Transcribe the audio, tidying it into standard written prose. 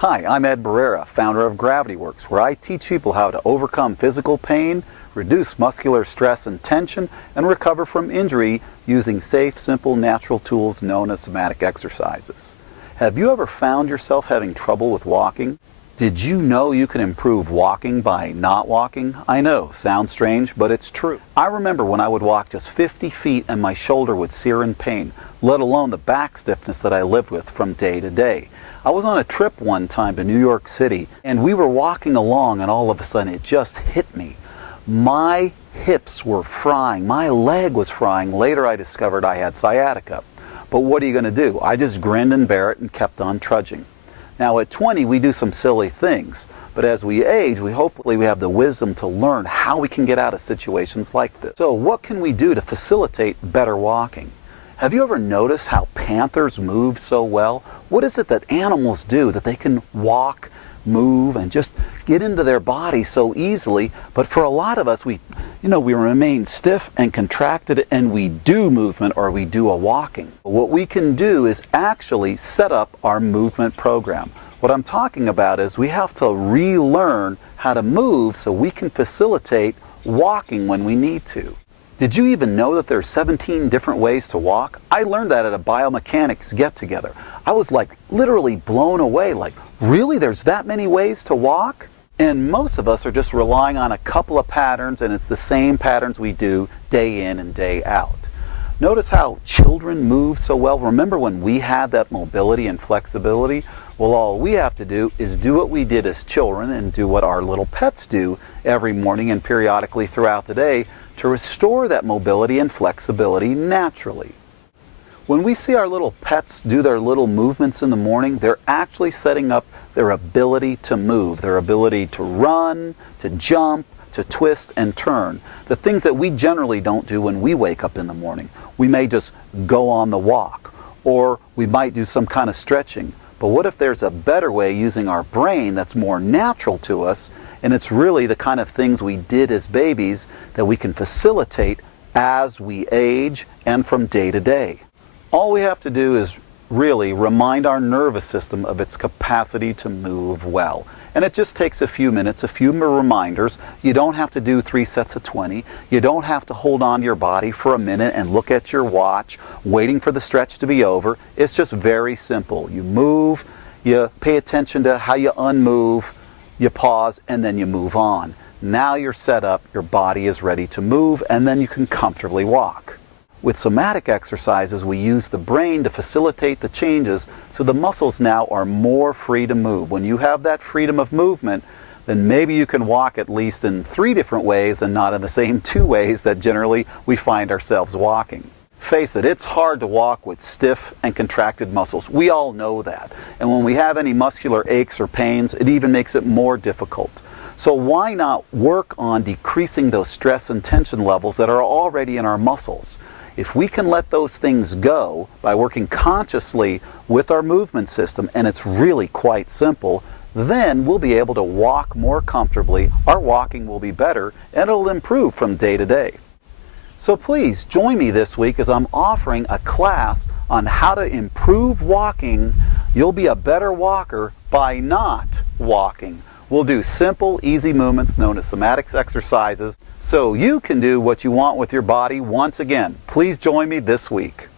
Hi, I'm Ed Barrera, founder of Gravity Works, where I teach people how to overcome physical pain, reduce muscular stress and tension, and recover from injury using safe, simple, natural tools known as somatic exercises. Have you ever found yourself having trouble with walking? Did you know you can improve walking by not walking? I know, sounds strange, but it's true. I remember when I would walk just 50 feet and my shoulder would sear in pain, let alone the back stiffness that I lived with from day to day. I was on a trip one time to New York City, and we were walking along, and all of a sudden it just hit me. My hips were frying, my leg was frying. Later I discovered I had sciatica. But what are you going to do? I just grinned and bare it and kept on trudging. Now at 20 we do some silly things, but as we age, hopefully we have the wisdom to learn how we can get out of situations like this. So what can we do to facilitate better walking? Have you ever noticed how panthers move so well? What is it that animals do that they can walk, move, and just get into their body so easily? But for a lot of us, we remain stiff and contracted, and we do movement or we do a walking. What we can do is actually set up our movement program. What I'm talking about is we have to relearn how to move so we can facilitate walking when we need to. Did you even know that there are 17 different ways to walk? I learned that at a biomechanics get-together. I was like literally blown away, like, really, there's that many ways to walk? And most of us are just relying on a couple of patterns, and it's the same patterns we do day in and day out. Notice how children move so well. Remember when we had that mobility and flexibility? Well, all we have to do is do what we did as children and do what our little pets do every morning and periodically throughout the day to restore that mobility and flexibility naturally. When we see our little pets do their little movements in the morning, they're actually setting up their ability to move, their ability to run, to jump, to twist and turn. The things that we generally don't do when we wake up in the morning. We may just go on the walk, or we might do some kind of stretching. But what if there's a better way using our brain that's more natural to us, and it's really the kind of things we did as babies that we can facilitate as we age and from day to day? All we have to do is really remind our nervous system of its capacity to move well. And it just takes a few minutes, a few reminders. You don't have to do 3 sets of 20. You don't have to hold on to your body for a minute and look at your watch, waiting for the stretch to be over. It's just very simple. You move, you pay attention to how you unmove, you pause, and then you move on. Now you're set up, your body is ready to move, and then you can comfortably walk. With somatic exercises, we use the brain to facilitate the changes so the muscles now are more free to move. When you have that freedom of movement, then maybe you can walk at least in 3 different ways and not in the same 2 ways that generally we find ourselves walking. Face it, it's hard to walk with stiff and contracted muscles. We all know that. And when we have any muscular aches or pains, it even makes it more difficult. So why not work on decreasing those stress and tension levels that are already in our muscles? If we can let those things go by working consciously with our movement system, and it's really quite simple, then we'll be able to walk more comfortably, our walking will be better, and it'll improve from day to day. So please join me this week as I'm offering a class on how to improve walking. You'll be a better walker by not walking. We'll do simple, easy movements known as somatic exercises so you can do what you want with your body once again. Please join me this week.